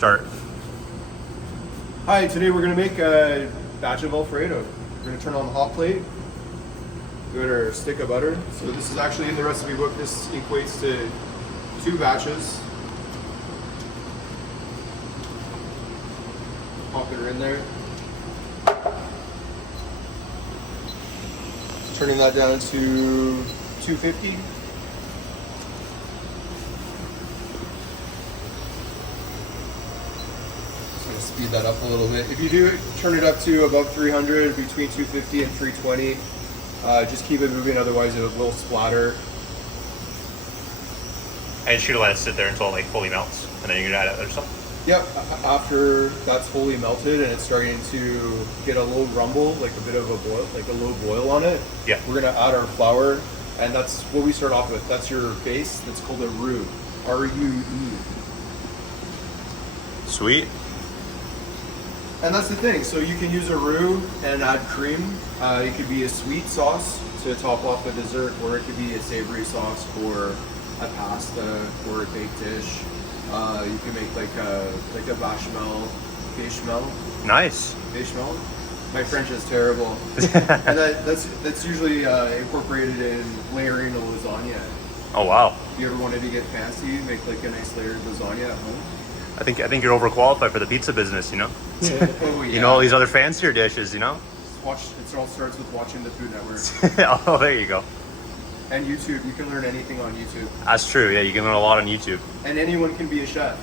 start. Hi, today we're going to make a batch of alfredo. We're going to turn on the hot plate, give it our stick of butter. So this is actually in the recipe book. This equates to 2 batches. Pop it in there. Turning that down to 250. Speed that up a little bit. If you do turn it up to above 300, between 250 and 320, just keep it moving, otherwise it will splatter. And just let it sit there until it like fully melts, and then you can add other stuff. Yep, after that's fully melted and it's starting to get a little rumble, like a bit of a boil, like a low boil on it. Yeah. We're gonna add our flour, and that's what we start off with. That's your base. That's called a roux. R-U-E. Sweet. And that's the thing. So you can use a roux and add cream. It could be a sweet sauce to top off a dessert, or it could be a savory sauce for a pasta or a baked dish. You can make like a béchamel. Nice. Béchamel. My French is terrible. And that's usually incorporated in layering a lasagna. Oh wow. If you ever wanted to get fancy, make like a nice layered lasagna at home. I think you're overqualified for the pizza business, you know? Yeah. Oh, yeah. You know all these other fancier dishes, you know? It all starts with watching the Food Network. Oh, there you go. And YouTube. You can learn anything on YouTube. That's true. Yeah, you can learn a lot on YouTube. And anyone can be a chef.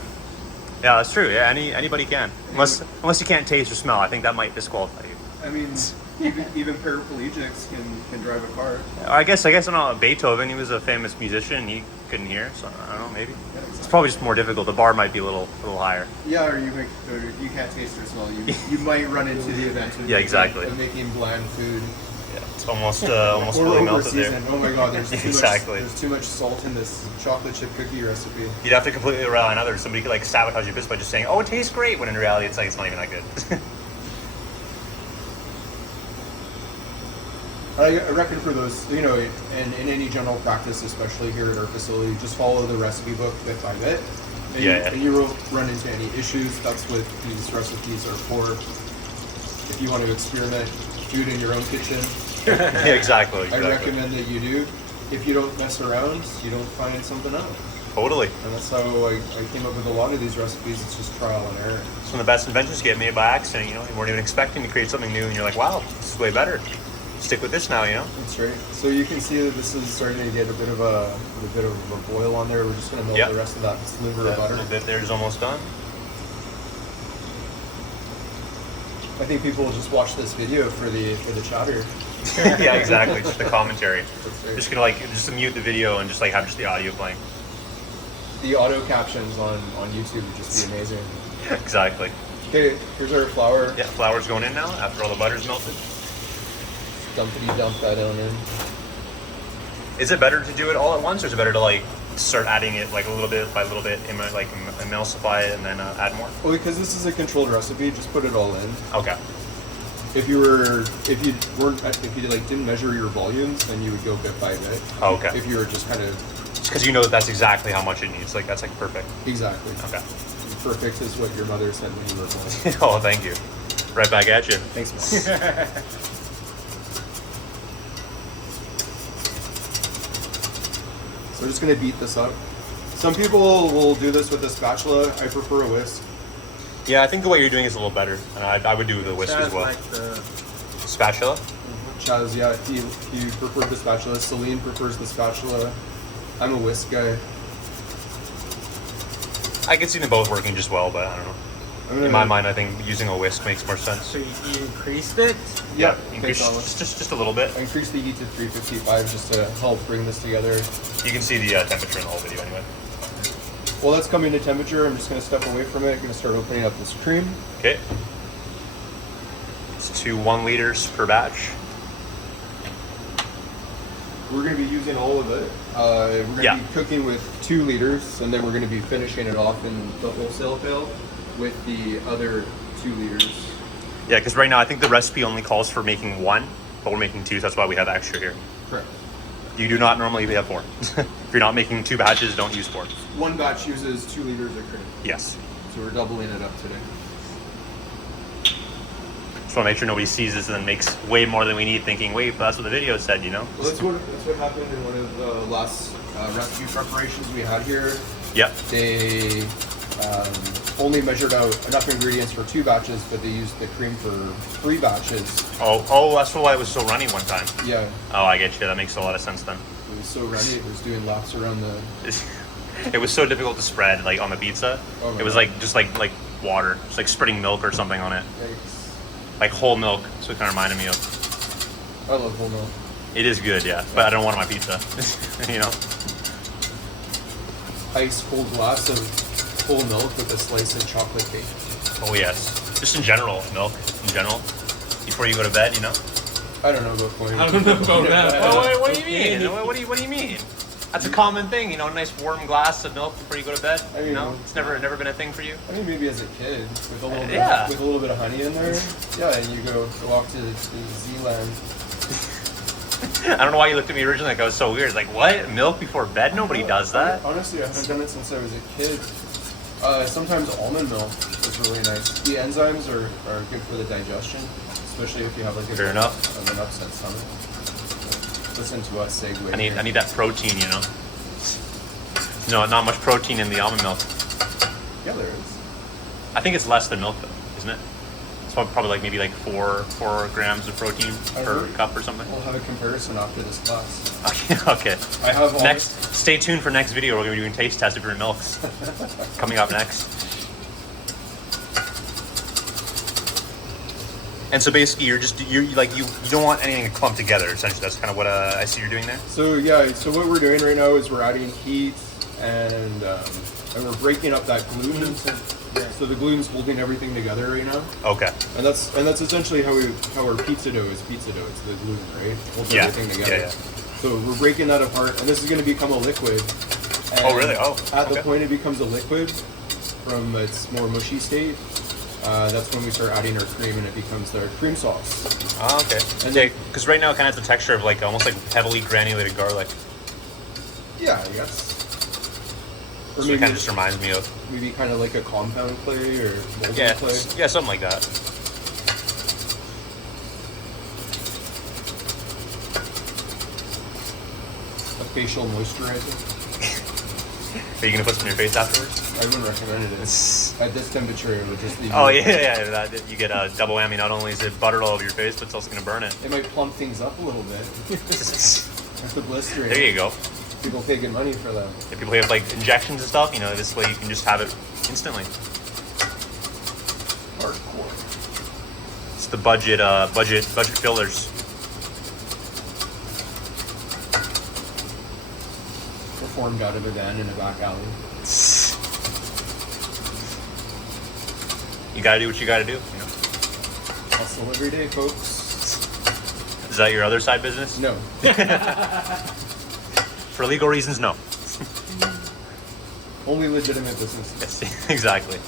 Yeah, that's true. Yeah, anybody can. Unless you can't taste or smell. I think that might disqualify you. I mean, even paraplegics can drive a car. I guess I don't know. Beethoven, he was a famous musician. He couldn't hear, so I don't know. Maybe it's probably just more difficult. The bar might be a little higher. Yeah, or you can't taste or smell. You might run into the event of, yeah, exactly. Of making bland food. Yeah, it's almost fully melted there. Oh my God, there's too exactly. There's too much salt in this chocolate chip cookie recipe. You'd have to completely rely on others. Somebody could like sabotage your business by just saying, "Oh, it tastes great," when in reality it's like it's not even that good. I reckon for those, you know, and in any general practice, especially here at our facility, just follow the recipe book bit by bit. And you won't run into any issues. That's what these recipes are for. If you want to experiment food in your own kitchen, yeah, exactly. I recommend that you do. If you don't mess around, you don't find something out. Totally. And that's how I came up with a lot of these recipes. It's just trial and error. Some of the best inventions get made by accident. You know, you weren't even expecting to create something new, and you're like, "Wow, this is way better. Stick with this now," you know. That's right. So you can see that this is starting to get a bit of a boil on there. We're just going to melt the rest of that sliver of butter. A bit there is almost done. I think people will just watch this video for the chatter. Yeah, exactly. Just the commentary. That's right. Just gonna just mute the video and just have just the audio playing. The auto captions on YouTube would just be amazing. Exactly. Okay, here's our flour. Yeah, flour's going in now after all the butter's melted. Dumpity dump that on in. Is it better to do it all at once, or is it better to like start adding it like a little bit by little bit, like emulsify it and then add more? Well, because this is a controlled recipe, just put it all in. Okay. If you didn't measure your volumes, then you would go bit by bit. Oh, okay. If you were just kind of. Just because you know that's exactly how much it needs, like that's like perfect. Exactly. Okay. Perfect is what your mother said when you were born. Oh, thank you. Right back at you. Thanks, Mom. So we're just going to beat this up. Some people will do this with a spatula. I prefer a whisk. Yeah, I think the way you're doing is a little better, and I would do the whisk as well. Like the Spatula? Chaz, yeah, he preferred the spatula. Celine prefers the spatula. I'm a whisk guy. I could see them both working just well, but I don't know. In my mind, I think using a whisk makes more sense. so you increased it. Yeah, increase just a little bit. I increased the heat to 355 just to help bring this together. You can see the temperature in the whole video anyway. While that's coming to temperature, I'm just going to step away from it. I'm going to start opening up this cream. Okay. It's 1 liters per batch. We're going to be using all of it. We're going to be cooking with 2 liters, and then we're going to be finishing it off in the wholesale pail with the other 2 liters. Yeah, because right now I think the recipe only calls for making 1, but we're making 2, so that's why we have extra here. Correct. You do not normally have 4. If you're not making 2 batches, don't use 4. 1 batch uses 2 liters of cream. Yes. So So we're doubling it up today. Just want to make sure nobody sees this and then makes way more than we need, thinking, wait, but that's what the video said, you know? Well, that's what happened in one of the last recipe preparations we had here. Yep. They only measured out enough ingredients for 2 batches, but they used the cream for 3 batches. Oh, that's why it was so runny one time. Yeah. Oh, I get you. That makes a lot of sense then. It was so runny, it was doing laps around the... It was so difficult to spread, like, on the pizza. Oh, it was like, just like water. It's like spreading milk or something on it. Yikes. Like whole milk. That's what it kind of reminded me of. I love whole milk. It is good, yeah. But I don't want it on my pizza, you know? Ice cold glass of whole milk with a slice of chocolate cake. Oh, yes. Just in general, milk, in general. Before you go to bed, you know? I don't know about going. I don't know about that. Oh, what do you mean? What do you mean? That's a common thing, you know, a nice warm glass of milk before you go to bed. I mean, you know, it's never been a thing for you. I mean, maybe as a kid with a little bit, Yeah. with a little bit of honey in there. Yeah, and you go off to Zealand. I don't know why you looked at me originally like I was so weird. Like, what? Milk before bed? Nobody does that. Honestly, I haven't done it since I was a kid. Sometimes almond milk is really nice. The enzymes are good for the digestion, especially if you have like Fair enough. An upset stomach. Listen to us segue. I need that protein, you know. No, not much protein in the almond milk. Yeah, there is. I think it's less than milk though, isn't it? It's probably like maybe like 4 grams of protein per cup or something. We'll have a comparison after this class. Okay. I have all next. Stay tuned for next video. We're gonna be doing taste tests of different milks. Coming up next. And so basically, you don't want anything to clump together. Essentially, that's kind of what I see you're doing there. So yeah, so what we're doing right now is we're adding heat and we're breaking up that gluten. So the gluten's holding everything together right now. Okay. And that's essentially how our pizza dough is pizza dough. It's the gluten, right? Holds everything together. Yeah. So we're breaking that apart, and this is going to become a liquid. And Oh, really? Oh, At the okay. point it becomes a liquid, from its more mushy state, that's when we start adding our cream, and it becomes our cream sauce. Oh, okay. And Okay, because right now it kind of has the texture of like almost like heavily granulated garlic. Yeah, I guess. Or So it kind of just reminds me of. maybe kind of like a compound clay or molten Yeah, clay. yeah, something like that. A facial moisturizer. Are you gonna put some in your face afterwards? I wouldn't recommend it. At this temperature, it would just leave Oh you- yeah. You get a double whammy. Not only is it buttered all over your face, but it's also gonna burn it. It might plump things up a little bit. That's the blistering. There you go. People pay good money for that. If people have like injections and stuff, you know, this way you can just have it instantly. Hardcore. It's the budget fillers. Performed out of a van in a back alley. You gotta do what you gotta do. You know. Hustle every day, folks. Is that your other side business? No. For legal reasons, no. Only legitimate business. Yes, exactly.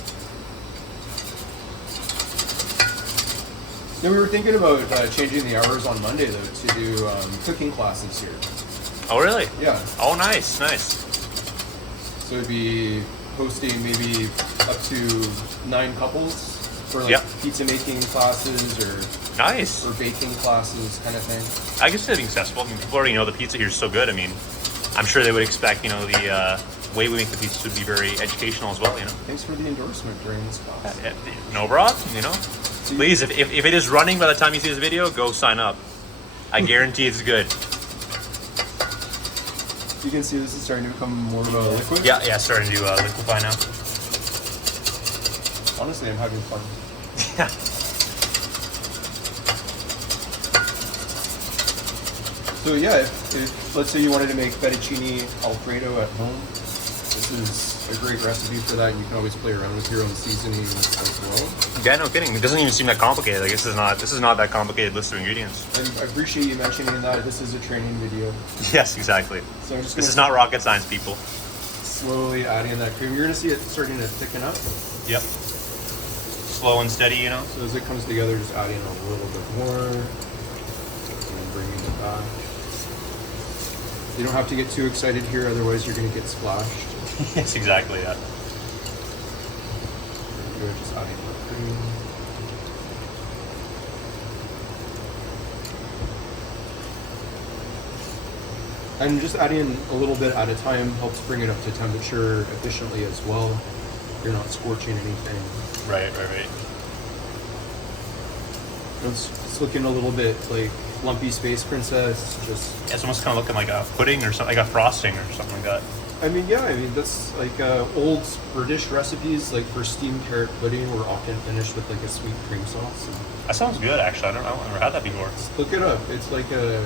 No, we were thinking about changing the hours on Monday, though, to do cooking classes here. Oh, really? Yeah. Oh, nice. So it'd be hosting maybe up to 9 couples for like Yep. pizza making classes or Nice. baking classes kind of thing. I guess it's accessible. I mean, people already know the pizza here is so good. I mean, I'm sure they would expect, you know, the way we make the pizzas would be very educational as well, you know. Thanks for the endorsement during this class. No problem, you know. Please, if it is running by the time you see this video, go sign up. I guarantee it's good. You can see this is starting to become more of a liquid. Yeah, starting to liquefy now. Honestly, I'm having fun. Yeah. So yeah, if let's say you wanted to make fettuccine alfredo at home, this is a great recipe for that. You can always play around with your own seasonings as well. Yeah, no kidding. It doesn't even seem that complicated. Like this is not that complicated list of ingredients. And I appreciate you mentioning that this is a training video. Yes, exactly. So I'm just This is not rocket science, people. slowly adding that cream. You're gonna see it starting to thicken up. Yep. Slow and steady, you know. So as it comes together, just adding a little bit more and then bringing it back. You don't have to get too excited here, otherwise you're gonna get splashed. Yes, exactly. Yeah. We're just adding more cream. And just adding a little bit at a time helps bring it up to temperature efficiently as well. You're not scorching anything. Right. It's looking a little bit like lumpy Space Princess. Just It's almost kind of looking like a pudding or something, like a frosting or something like that. I mean, that's like old British recipes, like for steamed carrot pudding, were often finished with like a sweet cream sauce. And That sounds good, actually. I've never had that before. look it up. It's like a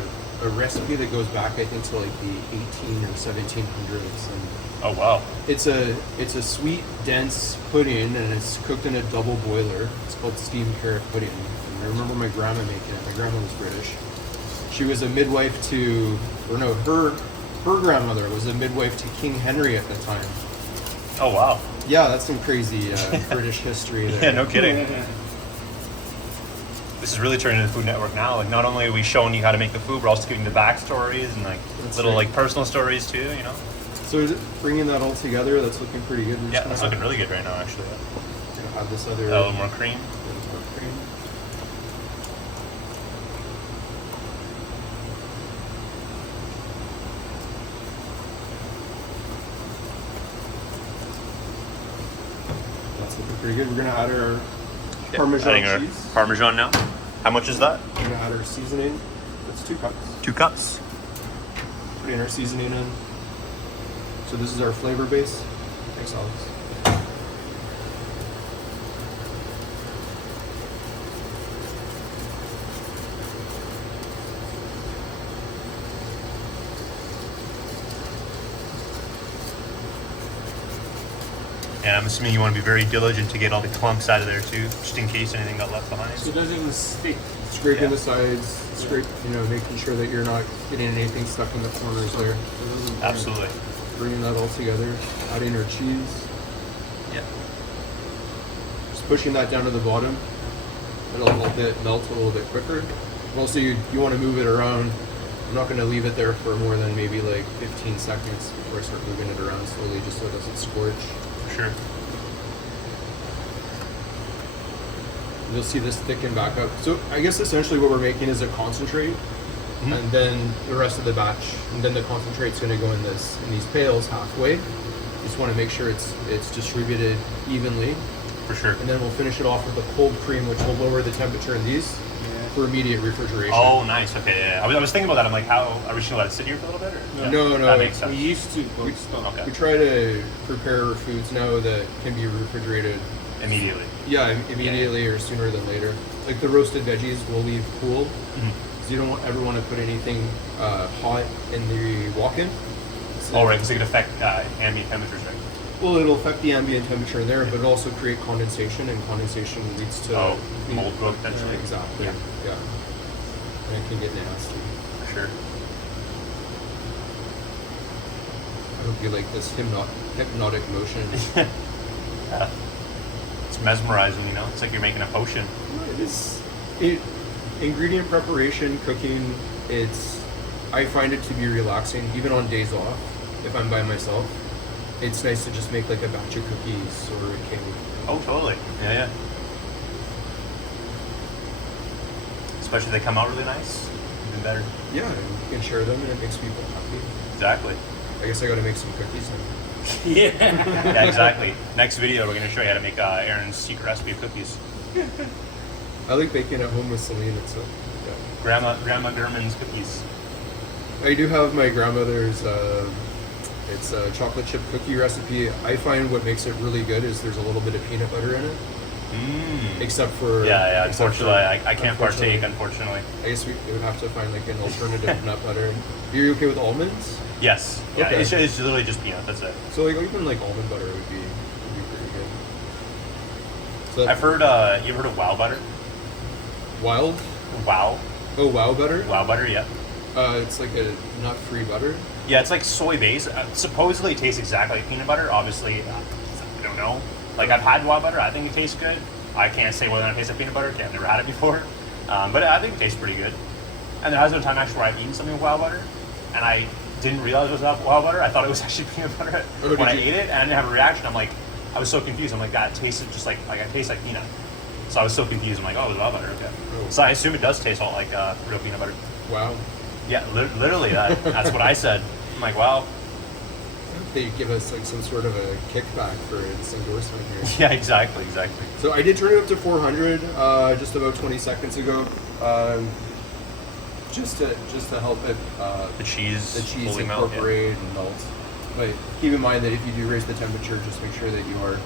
recipe that goes back, I think, to like the 18 or 1700s. And Oh wow. it's a sweet, dense pudding, and it's cooked in a double boiler. It's called steamed carrot pudding. And I remember my grandma making it. My grandma was British. She was a midwife to, or no, her grandmother was a midwife to King Henry at the time. Oh wow. Yeah, that's some crazy British history there. Yeah, no kidding. This is really turning into the Food Network now. Like, not only are we showing you how to make the food, we're also giving the backstories and like That's little right. like personal stories too. You know. So bringing that all together, that's looking pretty good. We're Yeah, just it's looking really good right now, actually. gonna add this other A little more cream. more cream. That's looking pretty good. We're gonna add our Parmesan Adding our cheese. Parmesan now. How much is that? We're gonna add our seasoning. That's 2 cups. 2 cups. Putting our seasoning in. So this is our flavor base. Thanks, Alex. And I'm assuming you want to be very diligent to get all the clumps out of there too, just in case anything got left behind. So it doesn't stick. Scraping Yeah. the sides, making sure that you're not getting anything stuck in the corners there. It doesn't burn. Absolutely. Bringing that all together, adding our cheese, Yeah. just pushing that down to the bottom. It'll melt a little bit quicker. And also, you want to move it around. I'm not going to leave it there for more than maybe like 15 seconds before I start moving it around slowly, just so it doesn't scorch. For sure. You'll see this thicken back up. So I guess essentially what we're making is a concentrate, and then the rest of the batch, and then the concentrate's going to go in these pails halfway. Just want to make sure it's distributed evenly, For sure. and then we'll finish it off with a cold cream, which will lower the temperature in these for immediate refrigeration. Oh, nice. Okay, yeah. I was thinking about that. I'm like, how are we just gonna let it sit here for a little bit? Or? No, That makes We sense. used to, but stop. Okay. We try to prepare foods now that can be refrigerated. Immediately. Yeah, immediately or sooner than later. Like the roasted veggies, we'll leave cool. Because you don't ever want to put anything hot in the walk-in. So, Oh, right, because it could affect ambient temperatures, right? well, it'll affect the ambient temperature in there, but it'll also create condensation, and condensation leads to mold growth potentially. Exactly. Yeah. And it can get nasty. For sure. I hope you like this hypnotic motion. Yeah. It's mesmerizing, you know? It's like you're making a potion. It is. Ingredient preparation, cooking. I find it to be relaxing, even on days off. If I'm by myself, it's nice to just make like a batch of cookies or a cake. Oh, totally. Yeah. Especially if they come out really nice. Even better. Yeah, and you can share them, and it makes people happy. Exactly. I guess I got to make some cookies then. Yeah. Yeah, exactly. Next video, we're going to show you how to make Aaron's secret recipe of cookies. I like baking at home with Celine. It's Grandma German's cookies. I do have my grandmother's. It's a chocolate chip cookie recipe. I find what makes it really good is there's a little bit of peanut butter in it. Except for Yeah. Unfortunately, I can't partake. Unfortunately. I guess we would have to find like an alternative nut butter. Are you okay with almonds? Yes. Yeah. Okay. It's literally just peanut. That's it. So like even like almond butter would be pretty good. So I've heard. You ever heard of Wow butter? wild. Wow. Oh, wow butter. Wow butter. Yeah. It's like a nut-free butter. Yeah, it's like soy based. Supposedly it tastes exactly like peanut butter. Obviously, I don't know. Like I've had Wow butter. I think it tastes good. I can't say whether or not it tastes like peanut butter. I've never had it before. But I think it tastes pretty good. And there has been a time actually where I've eaten something with Wow butter, and I didn't realize it was Wow butter. I thought it was actually peanut butter Oh, when I did you? ate it, and I didn't have a reaction. I'm like, I was so confused. I'm like, that tasted just like it tastes like peanut. So I was so confused. I'm like, oh, it's raw butter. Okay. Oh. So I assume it does taste all like real peanut butter. Wow. Yeah, literally. That's what I said. I'm like, wow. They give us like some sort of a kickback for its endorsement here. Yeah, exactly. So I did turn it up to 400 just about 20 seconds ago, just to help it The cheese fully incorporate melt. and melt. But keep in mind that if you do raise the temperature, just make sure that you are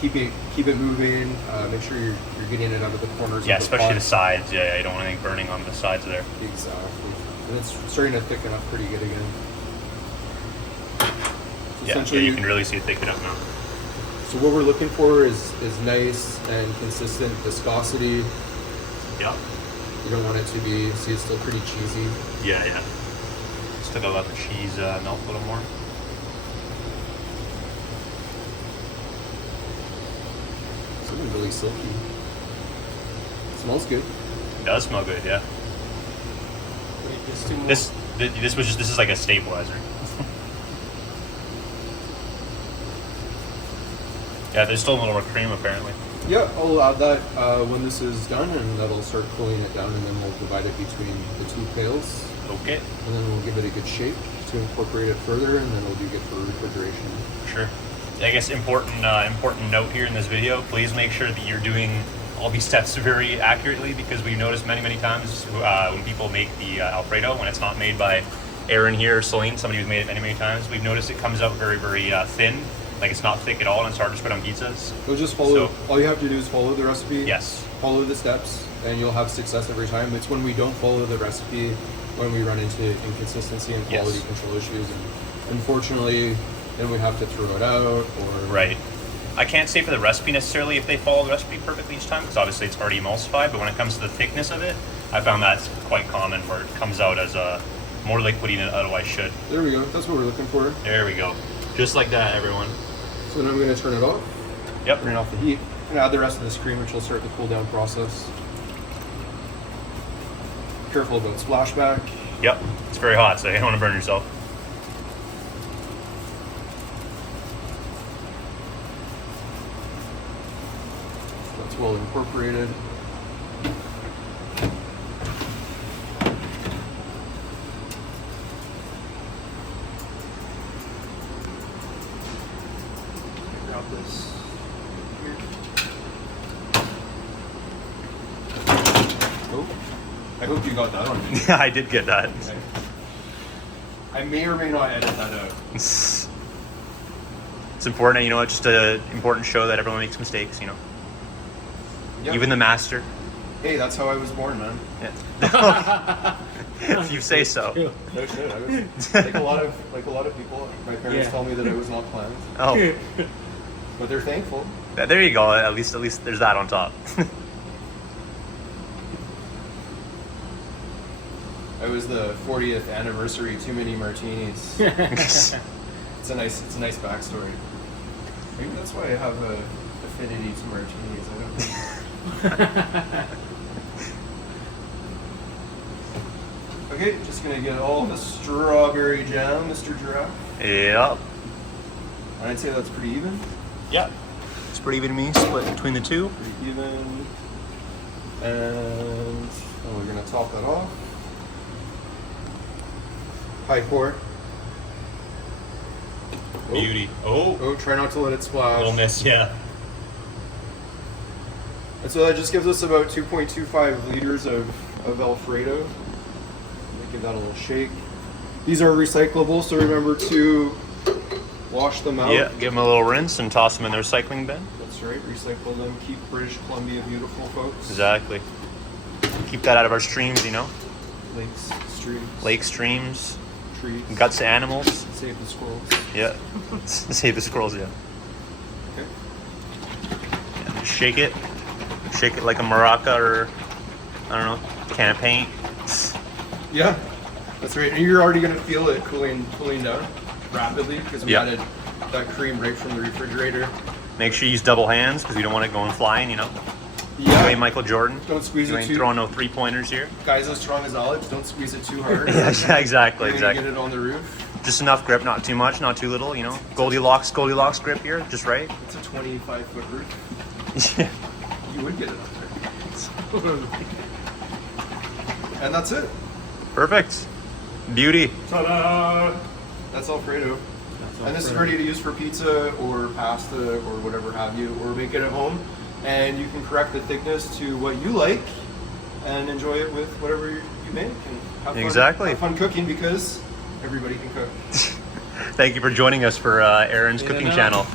keep it moving. Make sure you're getting it out of the corners. Yeah, of the especially pot. the sides. Yeah, you don't want anything burning on the sides there. Exactly. And it's starting to thicken up pretty good again. So Yeah, essentially, you can really see it thicken up now. So what we're looking for is nice and consistent viscosity. Yeah. You don't want it to be, see, it's still pretty cheesy. Yeah. Still gotta let the cheese melt a little more. Something really silky. Smells good. It does smell good, yeah. Wait, there's 2 more. This is like a stabilizer. Yeah, there's still a little more cream apparently. Yeah, I'll add that when this is done, and that'll start cooling it down, and then we'll divide it between the 2 pails, Okay. and then we'll give it a good shake to incorporate it further, and then it'll be good for refrigeration. Sure. I guess important note here in this video, please make sure that you're doing all these steps very accurately, because we've noticed many times when people make the Alfredo, when it's not made by Aaron here or Celine, somebody who's made it many times, we've noticed it comes out very thin. Like it's not thick at all, and it's hard to spread on pizzas. So just follow, all you have to do is follow the recipe. Yes. Follow the steps, and you'll have success every time. It's when we don't follow the recipe, when we run into inconsistency and quality control issues, and unfortunately, then we have to throw it out, or... Right. I can't say for the recipe necessarily if they follow the recipe perfectly each time, because obviously it's already emulsified, but when it comes to the thickness of it, I found that's quite common, where it comes out as more liquidy than it otherwise should. There we go. That's what we're looking for. There we go. Just like that, everyone. So now I'm going to turn it off. Yep. Turn off the heat. I'm going to add the rest of this cream, which will start the cool down process. Careful about splashback. Yep. It's very hot, so you don't want to burn yourself. That's well incorporated. Grab this here. Oh, I hope you got that on video. Yeah, I did get that. Okay. I may or may not edit that out. It's important, you know, it's just important to show that everyone makes mistakes, you know. Yep. Even the master. Hey, that's how I was born, man. Yeah. If you say so. No shit. I was like a lot of people. My parents Yeah. tell me that I was not planned, Oh, but they're thankful. there you go. At least there's that on top. I was the 40th anniversary too many martinis. It's a nice backstory. Maybe that's why I have a affinity to martinis. I don't know. Okay, just gonna get all the strawberry jam, Mr. Giraffe. Yep. I'd say that's pretty even. Yep. It's pretty even to me, split between the two. Pretty even. And we're gonna top that off. High pour. Beauty. Oh, Oh, try not to let it splash. little miss, yeah. And so that just gives us about 2.25 liters of Alfredo. Give that a little shake. These are recyclable, so remember to wash them out. Yeah, give them a little rinse and toss them in the recycling bin. That's right, recycle them. Keep British Columbia beautiful, folks. Exactly. Keep that out of our streams, you know. Lakes, streams, Lake streams, trees. guts of animals. Save the squirrels. Yeah. Save the squirrels, yeah. Okay. Yeah, just shake it. Shake it like a maraca or, I don't know, can of paint. Yeah, that's right. And you're already gonna feel it cooling down rapidly because we added that cream right from the refrigerator. Make sure you use double hands because you don't want it going flying, you know. Yeah. Hey, Michael Jordan. Don't squeeze You it ain't too. throwing no 3-pointers here. Guys as strong as Alex, don't squeeze it too hard. Yeah, exactly, You're gonna exactly. get it on the roof. Just enough grip, not too much, not too little, you know? Goldilocks grip here, just right. It's a 25-foot roof. Yeah. You would get it up there. And that's it. Perfect. Beauty. Ta-da! That's Alfredo. And this is ready to use for pizza or pasta or whatever have you, or make it at home. And you can correct the thickness to what you like and enjoy it with whatever you make. And have fun, Exactly. have fun cooking because everybody can cook. Thank you for joining us for Aaron's In and cooking out. channel.